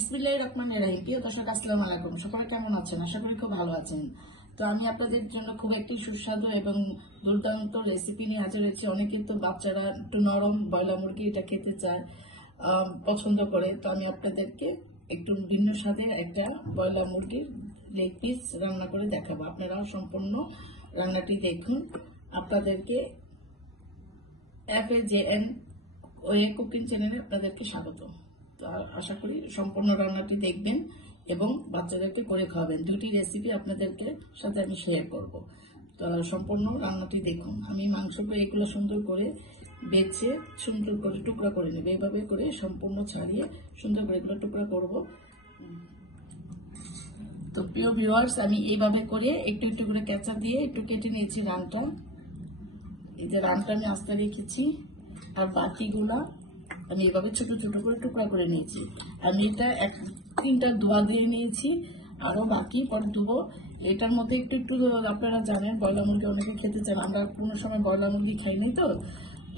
বিসমিল্লাহির রহমানির রহিম। প্রিয় দর্শক, আসসালামু আলাইকুম। সকলে কেমন আছেন? আশা করি খুব ভালো আছেন। তো আমি আপনাদের জন্য খুব একটি সুস্বাদু এবং দুর্দান্ত রেসিপি নিয়ে হাজির হয়েছি। অনেকে তো বাচ্চারা একটু নরম ব্রয়লার মুরগি এটা খেতে চায়, পছন্দ করে। তো আমি আপনাদেরকে একটু ভিন্ন স্বাদের একটা ব্রয়লার মুরগির লেগ পিস রান্না করে দেখাবো। আপনারাও সম্পূর্ণ রান্নাটি দেখুন। আপনাদেরকে FAJN ওয়ে কুকিং চ্যানেলে আপনাদেরকে স্বাগত। তো আশা করি সম্পূর্ণ রান্নাটি দেখবেন এবং বাচ্চাদেরকে করে খাওয়াবেন। দুটি রেসিপি আপনাদেরকে সাথে আমি শেয়ার করব। তো সম্পূর্ণ রান্নাটি দেখুন। আমি মাংসগুলো এগুলো সুন্দর করে বেছে সুন্দর করে টুকরা করে নেব। এইভাবে করে সম্পূর্ণ ছাড়িয়ে সুন্দর করে এগুলো টুকরা করব। তো প্রিয় ভিউয়ার্স, আমি এইভাবে করে একটু একটু করে কেঁচা দিয়ে একটু কেটে নিয়েছি রানটা। এই যে রানটা আমি আস্তে রেখেছি, আর বাকিগুলা আমি এভাবে ছোট ছোট করে টুকরা করে নিয়েছি। আমি এটা 3টা ধোয়া দিয়ে নিয়েছি, আরো বাকি পরে ধুবো। এটার মধ্যে একটু একটু আপনারা জানেন ব্রয়লার মুরগি অনেকে খেতে চান। আমরা কোনো সময় ব্রয়লার মুরগি খাই নাই,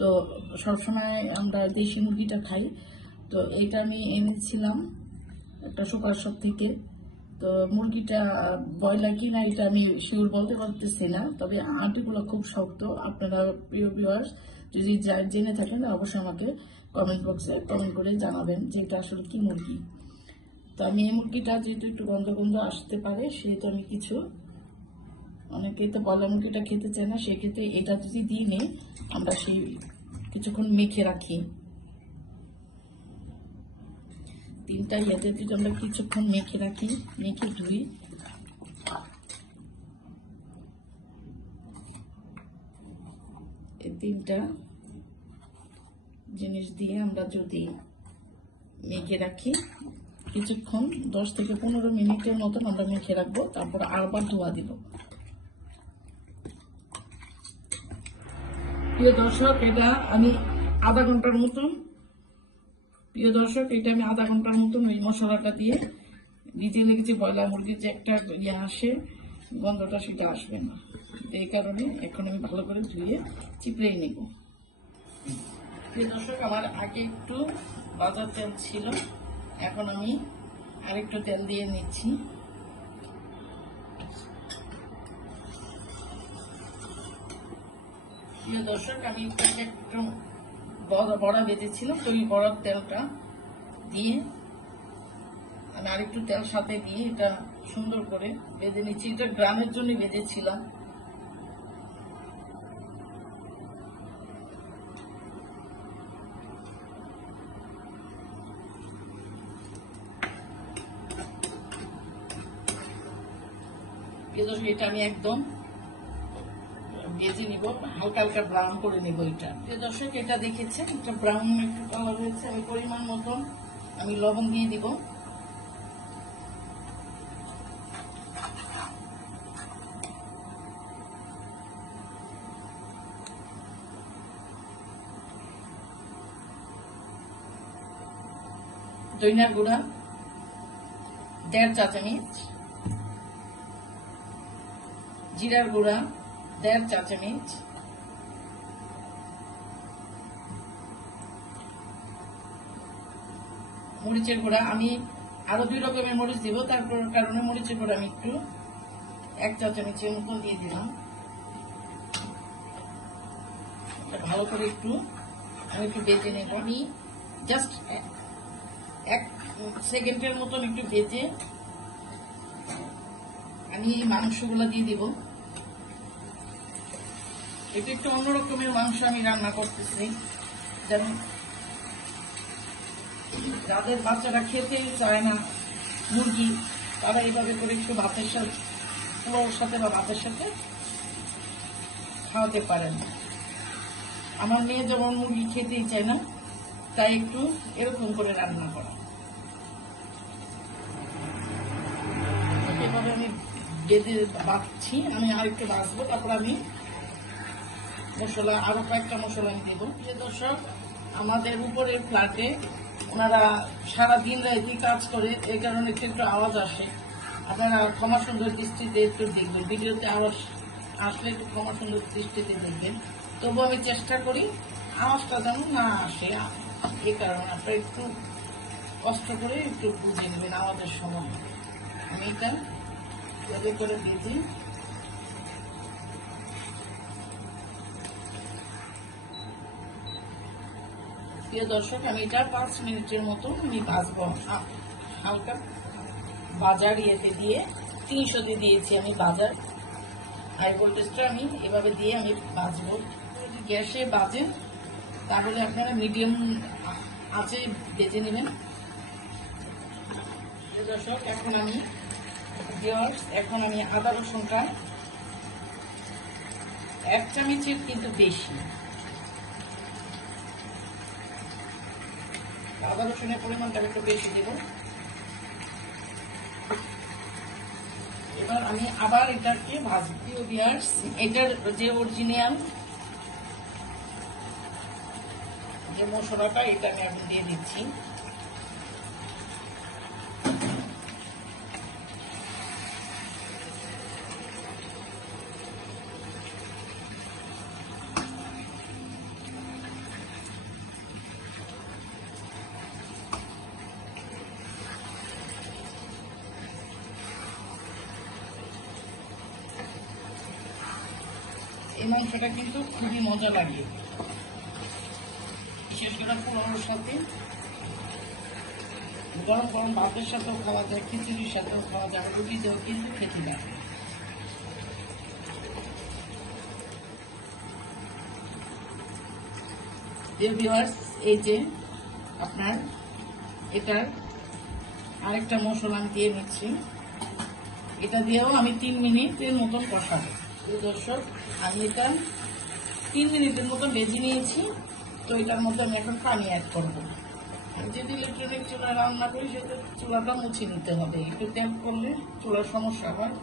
তো সবসময় আমরা দেশি মুরগিটা খাই। তো এটা আমি এনেছিলাম একটা সুপার শপ থেকে। তো মুরগিটা ব্রয়লার কিনা এটা আমি শিওর বলতে পারতেছি না, তবে আঁটিগুলো খুব শক্ত। আপনারা প্রিয় ভিউয়ার্স যদি জেনে থাকেন অবশ্যই আমাকে কমেন্ট বক্সে কমেন্ট করে জানাবেন যে এটা আসলে কি মুরগি। তো আমি এই মুরগিটা যেহেতু একটু গন্ধ গন্ধ আসতে পারে, সেহেতু আমি অনেকে তো ব্রয়লার মুরগিটা খেতে চায় না, সেক্ষেত্রে এটা যদি দিই নেই আমরা সেই কিছুক্ষণ মেখে রাখি। 3টা ইয়াতে যদি আমরা কিছুক্ষণ মেখে রাখি, মেখে ধুই, এই 3টা জিনিস দিয়ে আমরা যদি মেখে রাখি কিছুক্ষণ 10 থেকে 15 মিনিটের মতন আমরা মেখে রাখবো। তারপর আবার ধোয়া দিব। প্রিয় দর্শক, এটা আমি আধা ঘন্টার মতন ওই মশলাটা দিয়ে ভিজে রেখেছি। ব্রয়লার মুরগির যে একটা ইয়ে আসে গন্ধটা, সেটা আসবে না। এই কারণে এখন আমি ভালো করে ধুয়ে চিপড়ে নেব। প্রিয় দর্শক, আমার আগে একটু বাজার তেল ছিল, এখন আমি আরেকটু তেল দিয়ে নিচ্ছি। প্রিয় দর্শক, আমি একটু বড়া ভেজেছিলাম, তো এই বড়ার তেলটা দিয়ে আমি আরেকটু তেল সাথে দিয়ে এটা সুন্দর করে ভেজে নিচ্ছি। এটা গ্রামের জন্য ভেজেছিলাম। এটা আমি একদম ভেজে নিব, হালকা হালকা ব্রাউন করে নেব এটা। দর্শক, এটা দেখেছেন এটা ব্রাউন একটু কালার হয়েছে। আমি পরিমাণ মতন আমি লবণ দিয়ে দিব। ধনিয়ার গুঁড়া 1.5 চা চামচ, জিরার গুঁড়া 1.5 চা চামচ, মরিচের গুঁড়া আমি আরো 2 রকমের মরিচ দিব, তারপর কারণে মরিচের গুঁড়া আমি একটু 1 চা চামচের মতন দিয়ে দিলাম। ভালো করে আমি একটু ভেজে নেব। আমি জাস্ট 1 সেকেন্ডের মতন একটু ভেজে আমি মাংসগুলো দিয়ে দিব। এটা একটু অন্যরকমের মাংস আমি রান্না করতেছি, যেমন যাদের বাচ্চারা খেতে চায় না মুরগি, তারা এইভাবে করে একটু ভাতের সাথে, পোলাওর সাথে বা ভাতের সাথে খাওয়াতে পারেন। আমার মেয়ে যেমন মুরগি খেতেই চায় না, তাই একটু এরকম করে রান্না করা। এভাবে আমি বেঁধে বাঁচছি, আমি আরেকটু বাঁচবো, তারপর আমি মশলা আরো কয়েকটা মশলা আমি দেবো। প্রিয় দর্শক, আমাদের উপরের ফ্ল্যাটে ওনারা সারাদিন রাতে কাজ করে, এই কারণে একটু আওয়াজ আসে। আপনারা ক্ষমা সুন্দর দৃষ্টিতে একটু দেখবেন, ভিডিওতে আওয়াজ আসলে একটু ক্ষমা সুন্দর দৃষ্টিতে দেখবেন। তবু আমি চেষ্টা করি আওয়াজটা যেন না আসে, এই কারণে আপনারা একটু কষ্ট করে একটু ভুজে নেবেন আমাদের সময়। আমি এটা এভাবে করে ভেজে প্রিয় দর্শক, আমি এটা 5 মিনিটের মতো আমি ভাজবো। হালকা বাজার ইয়েতে দিয়ে 300 দিয়ে দিয়েছি আমি বাজার। হাই ভোল্টেজটা আমি এভাবে দিয়ে আমি ভাজবো। যদি গ্যাসে বাজে তাহলে আপনারা মিডিয়াম আঁচে ভেজে নেবেন। দর্শক, এখন আমি আদা রসুনটা 1 চামচের কিন্তু বেশি, আদা রসুনের পরিমাণটা একটু বেশি দেব। এবার আমি আবার এটাকে ভাজবো। এটার যে অরিজিনাল যে মশলাটা এটা আমি এখন দিয়ে দিচ্ছি। এই মাংসটা কিন্তু খুবই মজা লাগে, বিশেষ করে পোলাওর সাথে, গরম গরম ভাতের সাথেও খাওয়া যায়, খিচুড়ির সাথেও খাওয়া যায়, রুটি দিয়েও কিন্তু খেতে লাগে। এই যে আপনার এটার আরেকটা মশলা আমি দিয়ে নিচ্ছি। এটা দিয়েও আমি 3 মিনিটের মতন কষাবো। দর্শক, আমি এটা 3 মিনিটের মতো ভেজে নিয়েছি। তো এটার মধ্যে আমি এখন পানি অ্যাড করবো। আমি যদি ইলেকট্রনিক চুলা রান্না করি সেটা চুলাটা মুছে নিতে হবে, একটু তেল করলে চুলার সমস্যা হয়।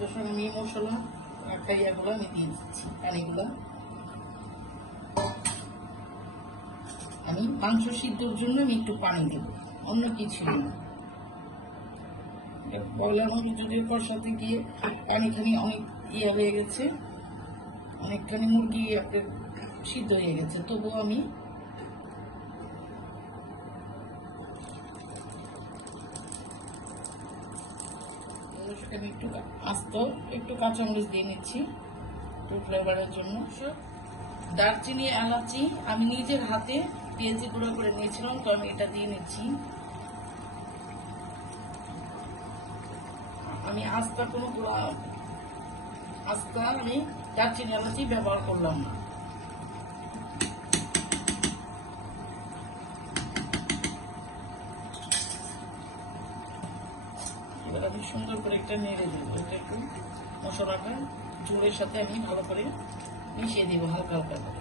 দর্শক, আমি মশলা ইয়েগুলো আমি দিয়ে দিচ্ছি, পানিগুলো। আমি মাংস সিদ্ধর জন্য আমি একটু পানি দেব, অন্য কিছু না। ব্রয়লার মাংস যদি কষাতে গিয়ে পানিখানি অনেক হয়ে গেছে, অনেকখানি মুরগি আপনার সিদ্ধ হয়ে গেছে, তবুও আমি একটু আস্ত একটু কাঁচামরিচ দিয়ে নিচ্ছি একটু ফ্লেভারের জন্য। দারচিনি, এলাচি আমি নিজের হাতে পেঁয়াজি গুঁড়ো করে নিয়েছিলাম, তো আমি এটা দিয়ে নিচ্ছি। আমি আস্তা আমি দারচিনি এলাচি ব্যবহার করলাম না। এবার আমি সুন্দর করে একটা নেড়ে দেবো। এটা একটু মশলাটা ঝোলের সাথে আমি ভালো করে মিশিয়ে দেবো হালকা হালকা করে।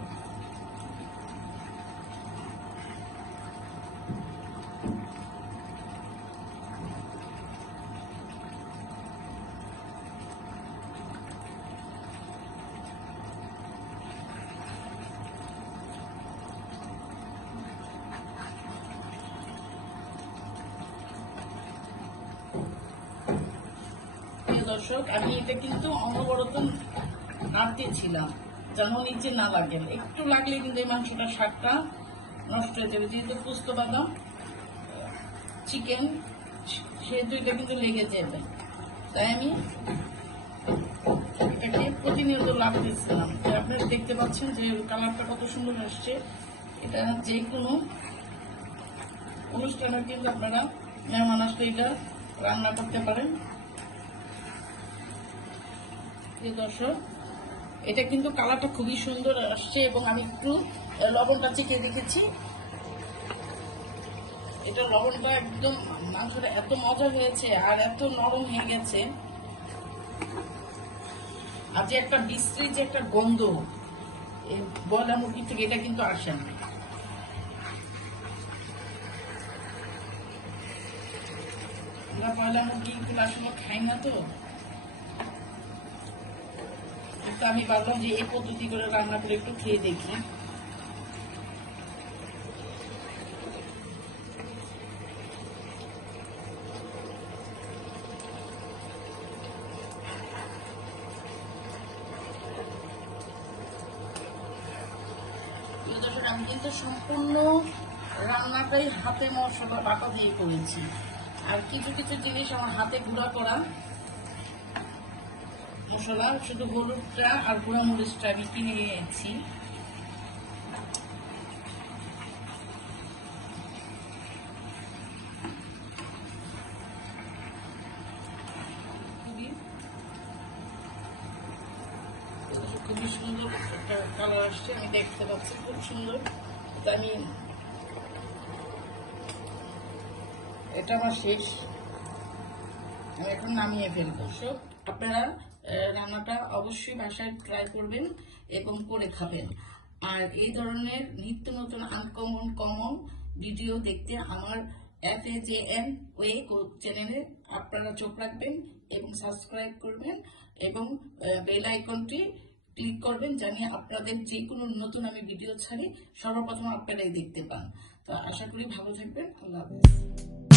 দর্শক, আমি এটা কিন্তু অনবরত নাড়তেছিলাম যেন নিচে না লাগে, একটু লাগলে কিন্তু এই মাংসটা স্বাদটা নষ্ট হয়ে যাবে। যেহেতু পোস্ত বাদাম চিকেন, সেহেতু এটা কিন্তু লেগে যাবে, তাই আমি এটাকে প্রতিনিয়ত লাগতেছিলাম। আপনারা দেখতে পাচ্ছেন যে কালারটা কত সুন্দর আসছে। এটা যে কোনো অনুষ্ঠানে কিন্তু আপনারা মেহমান আসলে এটা রান্না করতে পারেন। দর্শক, এটা কিন্তু কালারটা খুবই সুন্দর আসছে এবং আমি একটু লবণটা চেখে দেখেছি। এটা লবণটা একদম মাংসটা এত মজা হয়েছে আর এত নরম হয়ে গেছে, আর যে একটা বিশ্রী যে একটা গন্ধ এই ব্রয়লার মুরগি থেকে, এটা কিন্তু আসে না। আমরা ব্রয়লার মুরগিগুলো আসলে খাই না, তো আমি ভাবলাম যে এই পদ্ধতি করে রান্না করে একটু খেয়ে দেখি। আমি কিন্তু সম্পূর্ণ রান্নাটাই হাতে মশলা বাটা দিয়ে করেছি। আর কিছু কিছু জিনিস আমার হাতে গুঁড়া করা মশলা, শুধু হলুদটা আর গুঁড়া মরিচটা আমি কিনে নিয়েছি। খুবই সুন্দর একটা কালার আসছে, আমি দেখতে পাচ্ছি খুব সুন্দর। আমি এটা আমার শেষ, আমি এখন নামিয়ে ফেলবো। সব আপনারা রান্নাটা অবশ্যই বাসায় ট্রাই করবেন এবং করে খাবেন। আর এই ধরনের নিত্য নতুন কমন ভিডিও দেখতে আমার FAJN ওয়ে চ্যানেলে আপনারা চোখ রাখবেন এবং সাবস্ক্রাইব করবেন এবং বেল আইকনটি ক্লিক করবেন, জানিয়ে আপনাদের যে কোনো নতুন আমি ভিডিও ছাড়ি সর্বপ্রথম আপনারাই দেখতে পান। তো আশা করি ভালো থাকবেন। আল্লাহ হাফেজ।